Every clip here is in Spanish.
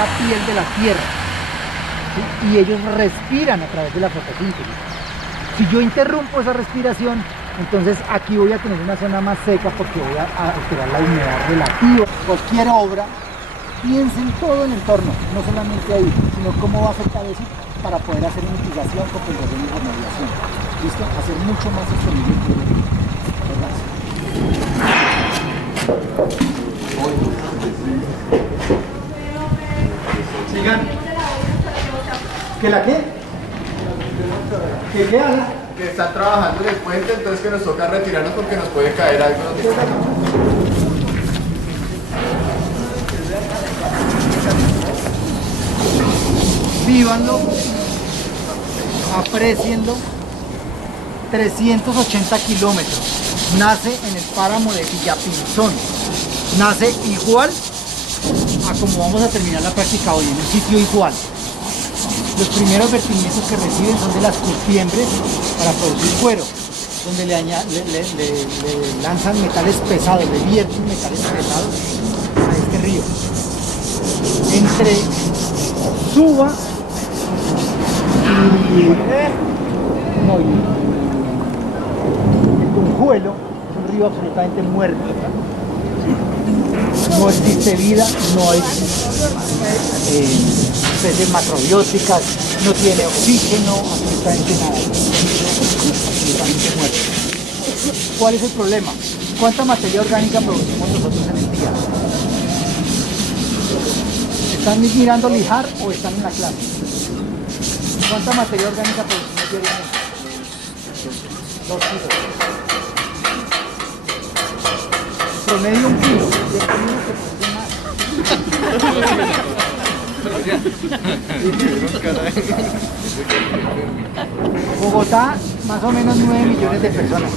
la piel de la tierra, ¿sí? Y ellos respiran a través de la fotosíntesis. Si yo interrumpo esa respiración, entonces aquí voy a tener una zona más seca porque voy a alterar la humedad relativa. Cualquier obra, piensen todo el entorno, no solamente ahí, sino cómo va a afectar eso para poder hacer mitigación, compensación y remediación. ¿Listo? Hacer mucho más sostenible el proyecto. Sigan. ¿Que la qué? ¿Que qué haga? Que están trabajando en el puente, entonces que nos toca retirarnos porque nos puede caer algo. Vívanlo, aprecienlo. 380 kilómetros. Nace en el páramo de Villapinzón. Nace igual a como vamos a terminar la práctica hoy, en un sitio igual. Los primeros vertimientos que reciben son de las curtiembres para producir cuero, donde le lanzan metales pesados, le vierten metales pesados a este río. Entre Suba y el Conjuelo es un río absolutamente muerto. No existe vida, no hay especies macrobióticas, no tiene oxígeno, absolutamente nada. Absolutamente muerto. ¿Cuál es el problema? ¿Cuánta materia orgánica producimos nosotros en el día? ¿Están mirando lijar o están en la clase? ¿Cuánta materia orgánica producimos diariamente? 2 kilos. Promedio 1 kilo. Y el kilo se produce más. Bogotá, más o menos 9 millones de personas.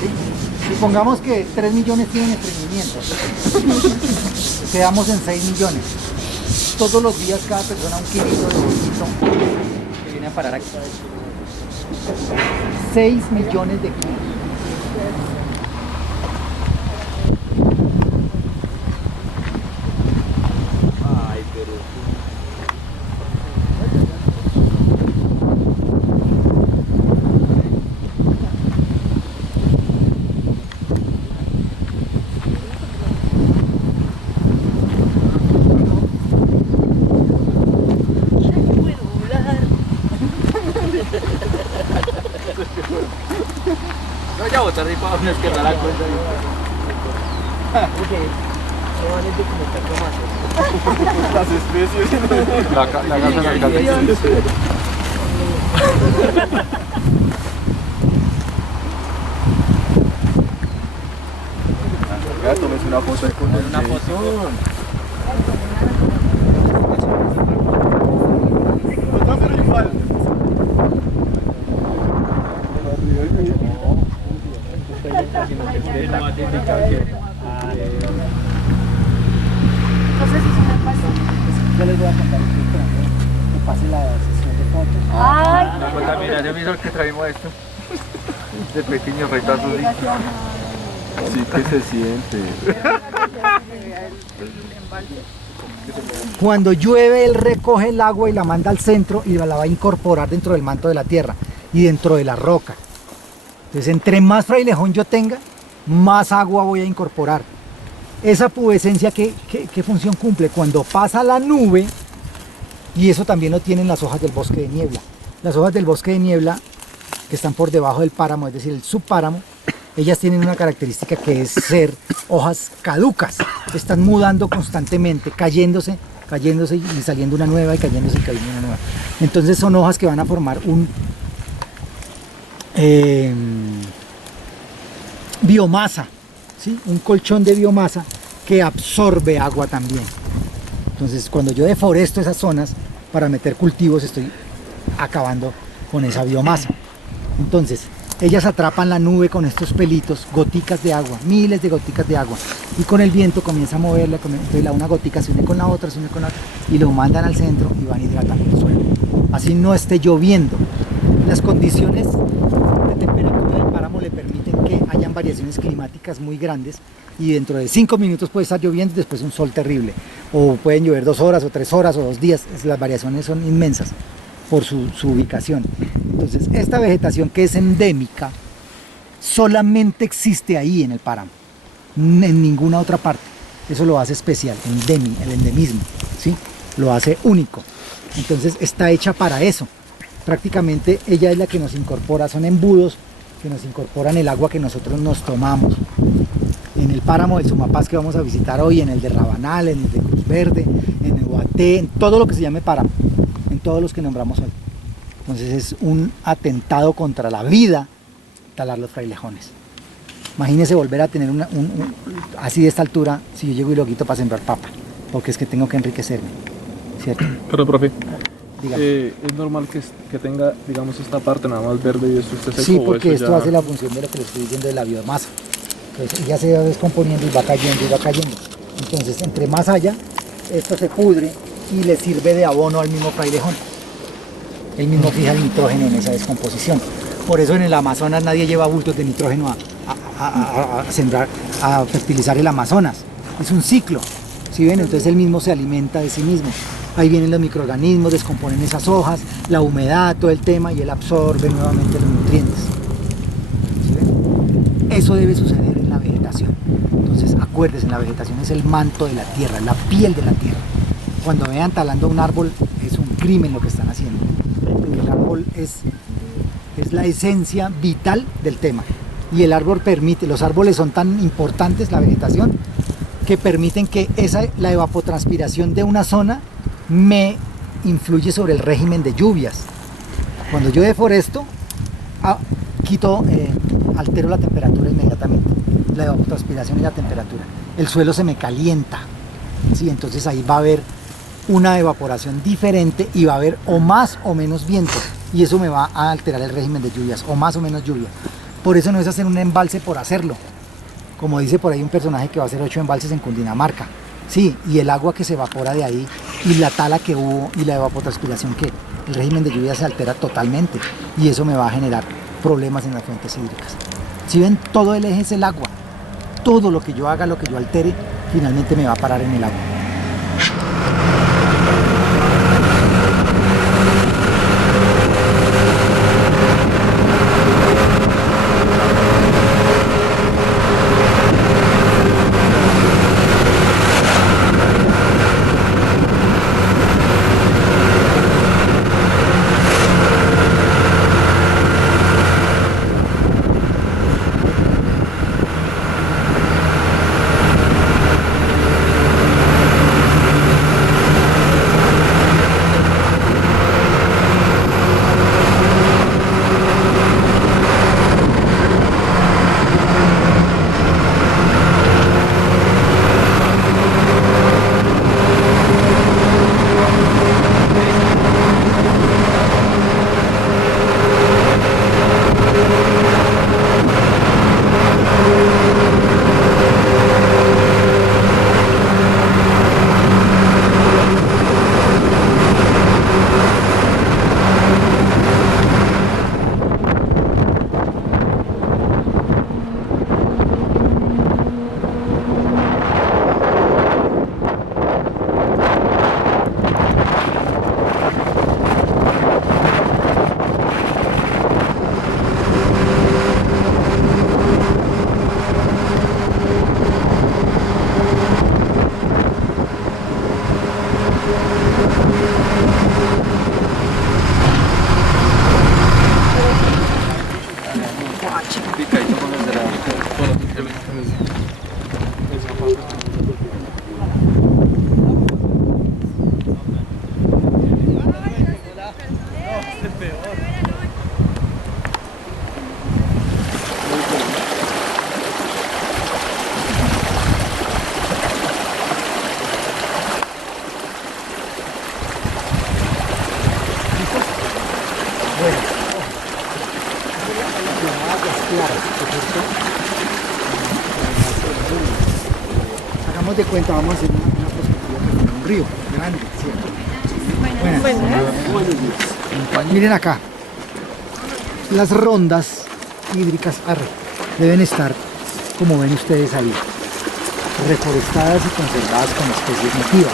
¿Sí? Supongamos que 3 millones tienen estreñimiento. Quedamos en 6 millones. Todos los días cada persona 1 kilito de bolsito que viene a parar aquí. 6 millones de kilos. Ay, pero... No, ya botar de para una izquierda la cuenta. No van a documentar cómo hacer. Las especies. La casa en la alcaldía. Ya tomes una foto ahí con una foto. Pero igual. No sé si se me pasa. Yo les voy a contar que pase la sesión de fotos. Ay, No, pues también hace mismo que traímos esto. De pequeños retazos. Sí que se siente. Cuando llueve, él recoge el agua y la manda al centro y la va a incorporar dentro del manto de la tierra y dentro de la roca. Entonces, entre más frailejón yo tenga, más agua voy a incorporar. Esa pubescencia, ¿qué función cumple? Cuando pasa la nube, y eso también lo tienen las hojas del bosque de niebla. Las hojas del bosque de niebla, que están por debajo del páramo, es decir, el subpáramo, ellas tienen una característica que es ser hojas caducas. Están mudando constantemente, cayéndose y saliendo una nueva y cayéndose y cayendo una nueva. Entonces son hojas que van a formar un biomasa, ¿sí? Un colchón de biomasa que absorbe agua también. Entonces cuando yo deforesto esas zonas para meter cultivos, estoy acabando con esa biomasa. Entonces ellas atrapan la nube con estos pelitos, goticas de agua, miles de goticas de agua, y con el viento comienza a moverla, entonces una gotica se une con la otra, se une con la otra, y lo mandan al centro y van hidratando el suelo. Así no esté lloviendo. Las condiciones de temperatura del páramo le permiten que hayan variaciones climáticas muy grandes, y dentro de 5 minutos puede estar lloviendo y después un sol terrible. o pueden llover 2 horas o 3 horas o 2 días, las variaciones son inmensas por su ubicación. Entonces esta vegetación que es endémica solamente existe ahí en el páramo, en ninguna otra parte. Eso lo hace especial, el endemismo, ¿sí? Lo hace único. Entonces está hecha para eso. Prácticamente ella es la que nos incorpora, son embudos que nos incorporan el agua que nosotros nos tomamos. En el páramo del Sumapaz que vamos a visitar hoy, en el de Rabanal, en el de Cruz Verde, en el Ubaté, en todo lo que se llame páramo, en todos los que nombramos hoy. Entonces es un atentado contra la vida talar los frailejones. Imagínese volver a tener así de esta altura, si yo llego y lo quito para sembrar papa, porque es que tengo que enriquecerme, ¿cierto? Pero profe, Dígame. ¿es normal que tenga, digamos, esta parte nada más verde y esto esté seco? Sí, o porque eso esto ya- hace la función de lo que le estoy diciendo de la biomasa. Entonces ya se va descomponiendo y va cayendo y va cayendo. Entonces entre más haya, esto se pudre y le sirve de abono al mismo frailejón. Él mismo fija el nitrógeno en esa descomposición. Por eso en el Amazonas nadie lleva bultos de nitrógeno a sembrar, a fertilizar el Amazonas. Es un ciclo, ¿sí ven? Entonces él mismo se alimenta de sí mismo. Ahí vienen los microorganismos, descomponen esas hojas, la humedad, todo el tema, y él absorbe nuevamente los nutrientes. ¿Sí ven? Eso debe suceder en la vegetación. Entonces acuérdense, la vegetación es el manto de la tierra, la piel de la tierra. Cuando vean talando un árbol, es un crimen lo que están haciendo. Porque el árbol es la esencia vital del tema. Y el árbol permite, los árboles son tan importantes, la vegetación, que permiten que la evapotranspiración de una zona me influye sobre el régimen de lluvias. Cuando yo deforesto, altero la temperatura inmediatamente, la evapotranspiración y la temperatura. El suelo se me calienta, ¿sí? Entonces ahí va a haber una evaporación diferente y va a haber o más o menos viento, y eso me va a alterar el régimen de lluvias, o más o menos lluvia. Por eso no es hacer un embalse por hacerlo, como dice por ahí un personaje que va a hacer 8 embalses en Cundinamarca. Sí, y el agua que se evapora de ahí, y la tala que hubo, y la evapotranspiración, que el régimen de lluvia se altera totalmente, y eso me va a generar problemas en las fuentes hídricas. Si ven, todo el eje es el agua. Todo lo que yo haga, lo que yo altere, finalmente me va a parar en el agua. Hagamos de cuenta, vamos a hacer una perspectiva como un río grande, ¿cierto? Buenas. Miren acá, las rondas hídricas deben estar como ven ustedes ahí. reforestadas y conservadas con especies nativas.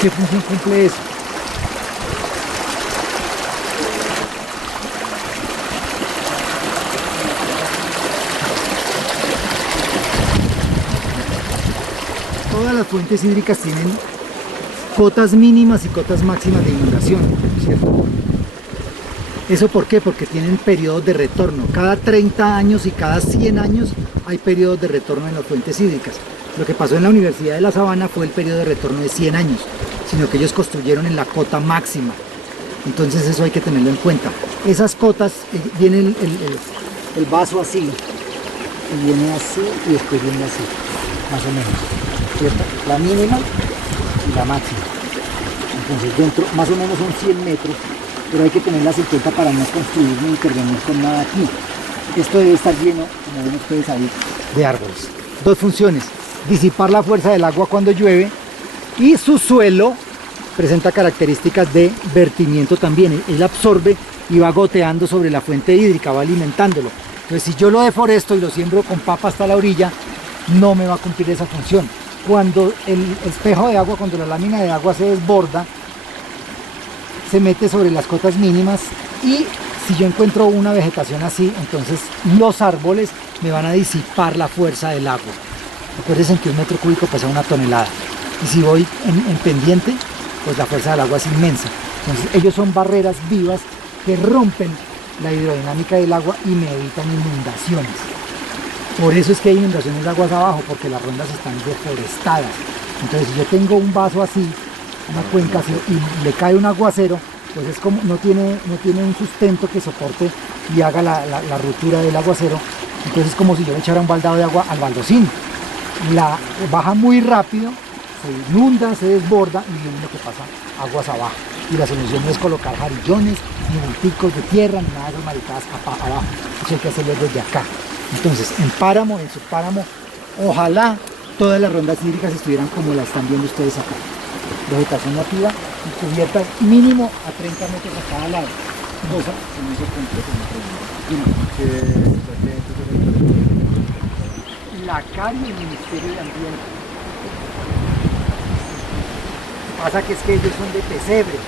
¿Qué función cumple eso? Todas las fuentes hídricas tienen cotas mínimas y cotas máximas de inundación, ¿cierto? ¿Eso por qué? Porque tienen periodos de retorno. Cada 30 años y cada 100 años hay periodos de retorno en las fuentes hídricas. Lo que pasó en la Universidad de La Sabana fue el periodo de retorno de 100 años, sino que ellos construyeron en la cota máxima. Entonces eso hay que tenerlo en cuenta. Esas cotas, viene el vaso así, y viene así y después viene así, más o menos, ¿cierto? La mínima y la máxima. Entonces dentro, más o menos son 100 metros, pero hay que tenerlas en cuenta para no construir ni intervenir con nada aquí. Esto debe estar lleno, como ven ustedes ahí, de árboles. Dos funciones: disipar la fuerza del agua cuando llueve, y su suelo presenta características de vertimiento también. Él absorbe y va goteando sobre la fuente hídrica, va alimentándolo. Entonces, si yo lo deforesto y lo siembro con papa hasta la orilla, no me va a cumplir esa función. Cuando el espejo de agua, cuando la lámina de agua se desborda, se mete sobre las cotas mínimas, y si yo encuentro una vegetación así, entonces los árboles me van a disipar la fuerza del agua. Acuérdense que un metro cúbico pesa 1 tonelada, y si voy en pendiente, pues la fuerza del agua es inmensa. Entonces ellos son barreras vivas que rompen la hidrodinámica del agua y me evitan inundaciones. Por eso es que hay inundaciones de aguas abajo, porque las rondas están deforestadas. Entonces, si yo tengo un vaso así, una cuenca así, y le cae un aguacero, pues es como no tiene un sustento que soporte y haga la ruptura del aguacero. Entonces es como si yo le echara un baldado de agua al baldocín. Baja muy rápido, se inunda, se desborda, y viene lo que pasa, aguas abajo. Y la solución no es colocar jarillones, ni bulticos de tierra, ni nada de esas maricadas abajo. Eso hay que hacerlo desde acá. Entonces, en subpáramo, ojalá todas las rondas hídricas estuvieran como la están viendo ustedes acá. Vegetación nativa y cubierta mínimo a 30 metros a cada lado. Cosa que no se cumple con la CAR y el Ministerio de Ambiente. Pasa que es que ellos son de pesebre,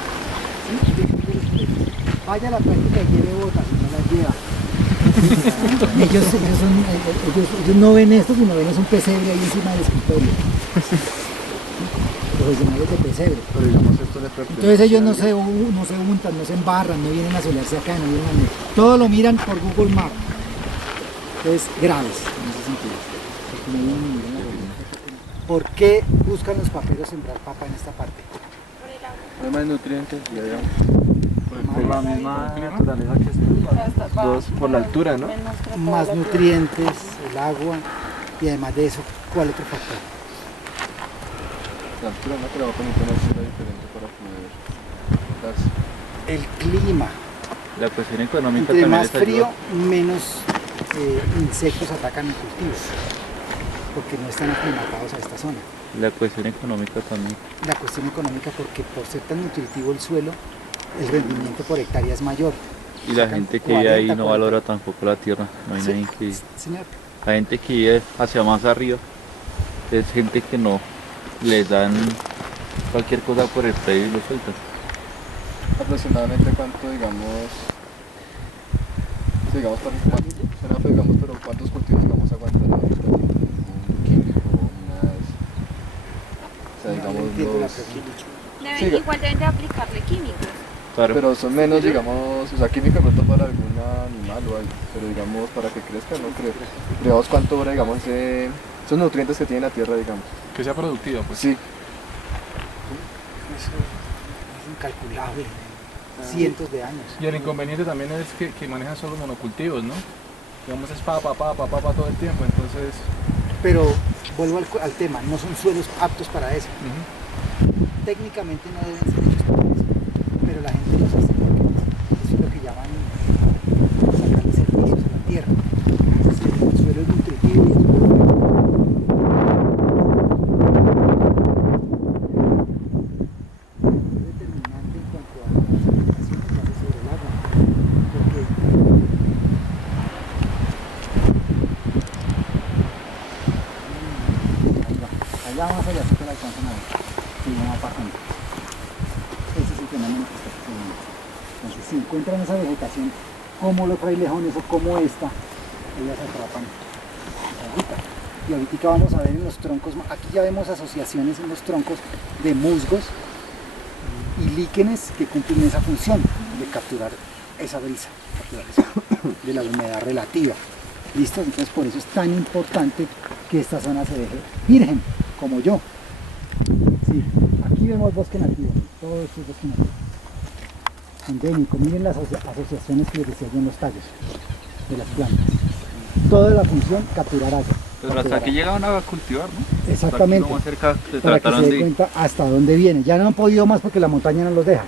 ¿sí? Vaya a la práctica y lleve botas, y no las lleva. ellos no ven esto, sino ven es un pesebre ahí encima del escritorio. Profesionales de pesebre. Pero digamos esto le pertenece. Entonces ellos no se untan, no se embarran, no vienen a solearse acá, no vienen a... Todo lo miran por Google Maps. Entonces, graves en ese sentido. Porque no vienen ni miran a Google. ¿Por qué buscan los paperos sembrar papa en esta parte? Hay más nutrientes, ya digamos. Por la misma naturaleza que es. Dos, por la altura, ¿no? Más nutrientes, el agua, y además de eso, ¿cuál otro factor? La altura no te la va a permitir una altura diferente para poder darse. El clima. La cuestión económica Entre también más les ayuda. frío, menos insectos atacan el cultivo, porque no están aclimatados a esta zona. La cuestión económica también. La cuestión económica, porque por ser tan nutritivo el suelo, el rendimiento por hectárea es mayor. Y la Sacan gente que vive ahí 40, no 40. valora tampoco la tierra. No hay Sí, nadie que... señor. La gente que vive hacia más arriba es gente que no les dan cualquier cosa por el predio y lo sueltan. Aproximadamente cuánto, digamos, sí, digamos, pero cuántos cultivos vamos a aguantar ahorita, un químico, unas, o sea, No digamos, entiendo la los, pregunta. Sí. Igual deben de aplicarle químicos. Claro. pero son menos, digamos, o sea, químico de pronto para algún animal o algo, pero digamos, para que crezca, no creo. Digamos, cuánto dura, digamos, esos nutrientes que tiene la tierra, digamos. Que sea productivo, pues. Sí, Eso es incalculable. Cientos de años. Y el inconveniente también es que manejan solo monocultivos, ¿no? Digamos es papa todo el tiempo, entonces... Pero vuelvo al tema, no son suelos aptos para eso. ujú. Técnicamente no deben ser hechos para eso, pero la gente los hace porque eso es lo que llaman sacarle servicios a la tierra. El suelo es nutritivo y es determinante en cuanto a las afectaciones que hace sobre el agua, porque más allá sí que la alcanzan a ver. Se llama pajón. Ese es el fenómeno que está sucediendo. Entonces, si encuentran esa vegetación como los frailejones o como esta, ellas atrapan esa ruta. Y ahorita vamos a ver en los troncos, aquí ya vemos asociaciones en los troncos de musgos y líquenes que cumplen esa función de capturar esa brisa, capturar esa, de la humedad relativa. ¿Listo? Entonces por eso es tan importante que esta zona se deje virgen, como yo. Sí, aquí vemos bosque nativo, todo esto es bosque nativo. Endémico, miren las asociaciones que les decía yo en los tallos de las plantas. Toda la función capturar agua. Pero hasta aquí llegaban a cultivar, ¿no? Exactamente. Aquí lo más cerca se Para que trataron se dé de... cuenta hasta dónde viene. Ya no han podido más porque la montaña no los deja.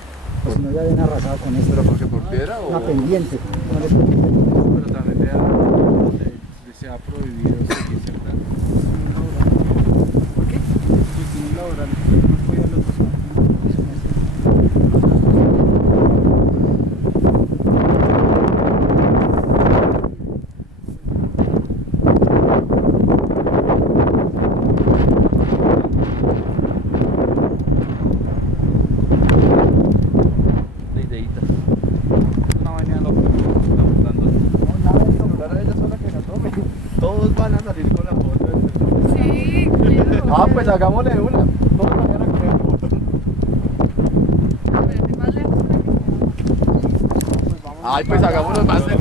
O si no ya habían arrasado con esto. ¿Pero porque por piedra o...? Una pendiente. No les permite. Pero también se ha prohibido seguir sembrando. ¿Por qué? Cuestiones laborales, no podían los dos. de ideita. Una vaina loca. Estamos dando... No, nada de eso. Hablar a ella sola que no tome. Todos van a salir con la foto. Sí, claro. Ah, pues hagámosle una. Todos mañana con la foto. A ver, de más lejos para que sea. Ay, pues hagámonos más de...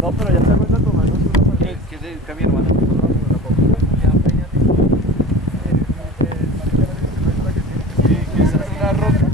No, pero ya te cuenta tomarnos una para... ¿Qué se mi hermano? Sí, que esa es una roca.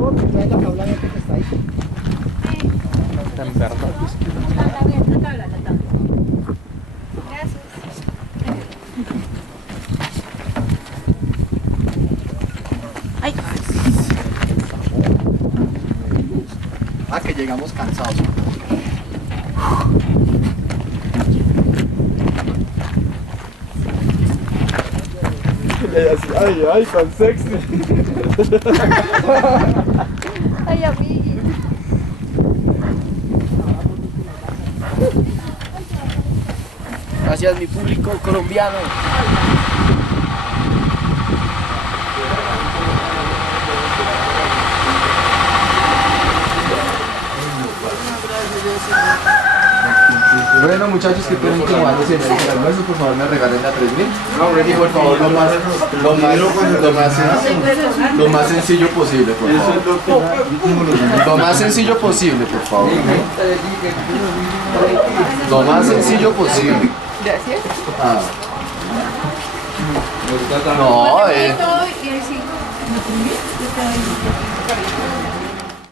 robot, trae la tabla verde que está ahí. Está en verdad. La tabla, la tabla. Gracias. Ay. Ah, que llegamos cansados. Ay, ay, tan sexy. Ay, amigui. Gracias mi público colombiano. Bueno muchachos, que esperen que váyanse en el almuerzo, por favor me regalen la 3000. Y por favor lo más sencillo posible, por favor. Lo más sencillo posible, por favor. Lo más sencillo posible. Gracias. Ah. No, Todo y ahí sí.